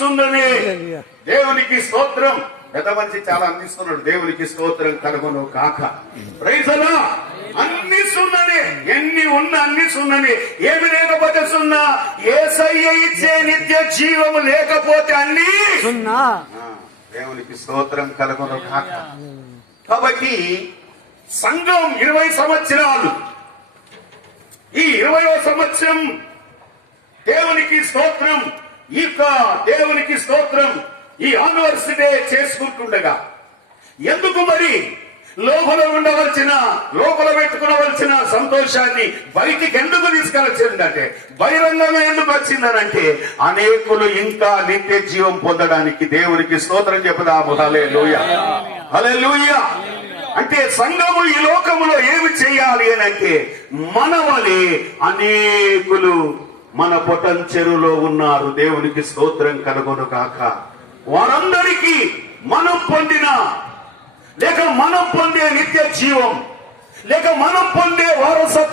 అందిస్తున్నది. దేవునికి స్తోత్రం. పెద్ద మనిషి చాలా అందిస్తున్నాడు. దేవునికి స్తోత్రం కలుగును కాక. Praise the Lord. అన్ని సున్ననే, ఎన్ని ఉన్న అన్ని సున్ననే. ఏమి లేకపోతే సున్నా, యేసయ్య ఇచ్చే నిత్య జీవము లేకపోతే అన్ని సున్నా. దేవునికి స్తోత్రం కలుగును కాక. కాబట్టి సంఘం 20 సంవత్సరాలు, ఈ 20వ సంవత్సరం దేవునికి స్తోత్రం, దేవునికి స్తోత్రం ఈ యానివర్సరీ డే చేసుకుంటుండగా ఎందుకు మరి లోపల ఉండవలసిన, లోపల పెట్టుకునవలసిన సంతోషాన్ని బయటికి ఎందుకు తీసుకొచ్చిందంటే, బహిరంగంగా ఎందుకు వచ్చిందనంటే, అనేకులు ఇంకా నిత్య జీవం పొందడానికి. దేవునికి స్తోత్రం చెప్పుదాము. హల్లెలూయా, హల్లెలూయా. అంటే సంఘము ఈ లోకములో ఏమి చేయాలి అని అంటే, మనవలే అనేకులు మన పొటం చెరువులో ఉన్నారు. దేవునికి స్తోత్రం కలుగును కాక. వారందరికీ మనం పొందిన, లేక మనం పొందే నిత్య జీవం, లేక మనం పొందే వారసత్వం